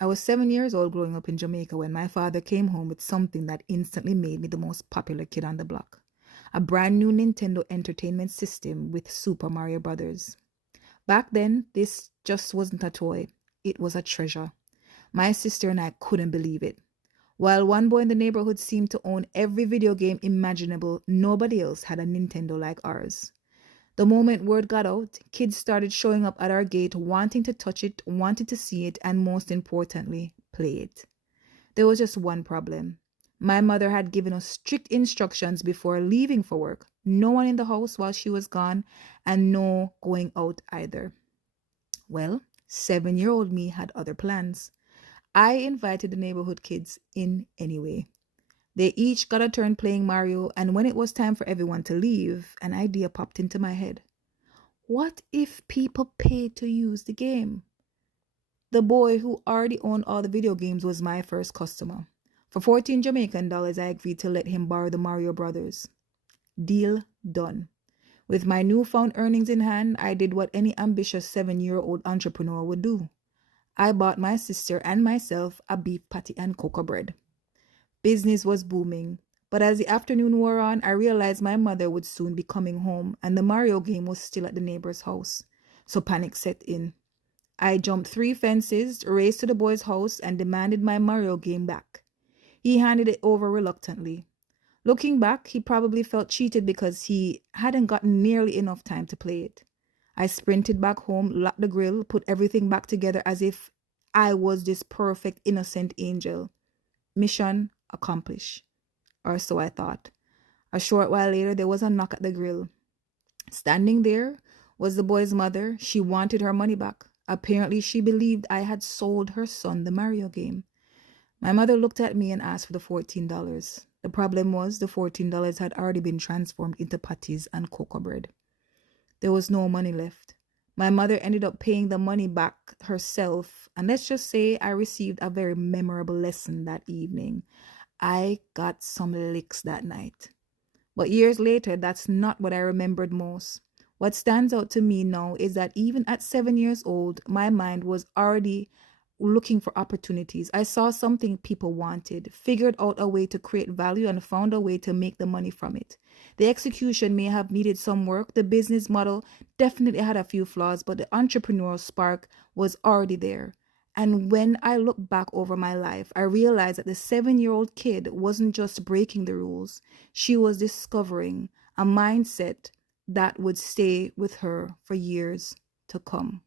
I was 7 years old growing up in Jamaica when my father came home with something that instantly made me the most popular kid on the block. A brand new Nintendo Entertainment System with Super Mario Brothers. Back then, this just wasn't a toy, it was a treasure. My sister and I couldn't believe it. While one boy in the neighborhood seemed to own every video game imaginable, nobody else had a Nintendo like ours. The moment word got out, kids started showing up at our gate wanting to touch it, wanting to see it, and most importantly, play it. There was just one problem. My mother had given us strict instructions before leaving for work. No one in the house while she was gone, and no going out either. Well, 7-year-old me had other plans. I invited the neighborhood kids in anyway. They each got a turn playing Mario, and when it was time for everyone to leave, an idea popped into my head. What if people paid to use the game? The boy who already owned all the video games was my first customer. For 14 Jamaican dollars, I agreed to let him borrow the Mario Brothers. Deal done. With my newfound earnings in hand, I did what any ambitious 7-year-old entrepreneur would do. I bought my sister and myself a beef patty and cocoa bread. Business was booming, but as the afternoon wore on, I realized my mother would soon be coming home and the Mario game was still at the neighbor's house. So panic set in. I jumped 3 fences, raced to the boy's house, and demanded my Mario game back. He handed it over reluctantly. Looking back, he probably felt cheated because he hadn't gotten nearly enough time to play it. I sprinted back home, locked the grill, put everything back together as if I was this perfect, innocent angel. Mission accomplished. Or so I thought. A short while later, there was a knock at the grill. Standing there was the boy's mother. She wanted her money back. Apparently, she believed I had sold her son the Mario game. My mother looked at me and asked for the $14. The problem was the $14 had already been transformed into patties and cocoa bread. There was no money left. My mother ended up paying the money back herself, and let's just say I received a very memorable lesson that evening. I got some licks that night. But years later, that's not what I remembered most. What stands out to me now is that even at 7 years old, my mind was already looking for opportunities. I saw something people wanted, figured out a way to create value, and found a way to make the money from it. The execution may have needed some work. The business model definitely had a few flaws, but the entrepreneurial spark was already there. And when I look back over my life, I realized that the 7-year-old kid wasn't just breaking the rules, she was discovering a mindset that would stay with her for years to come.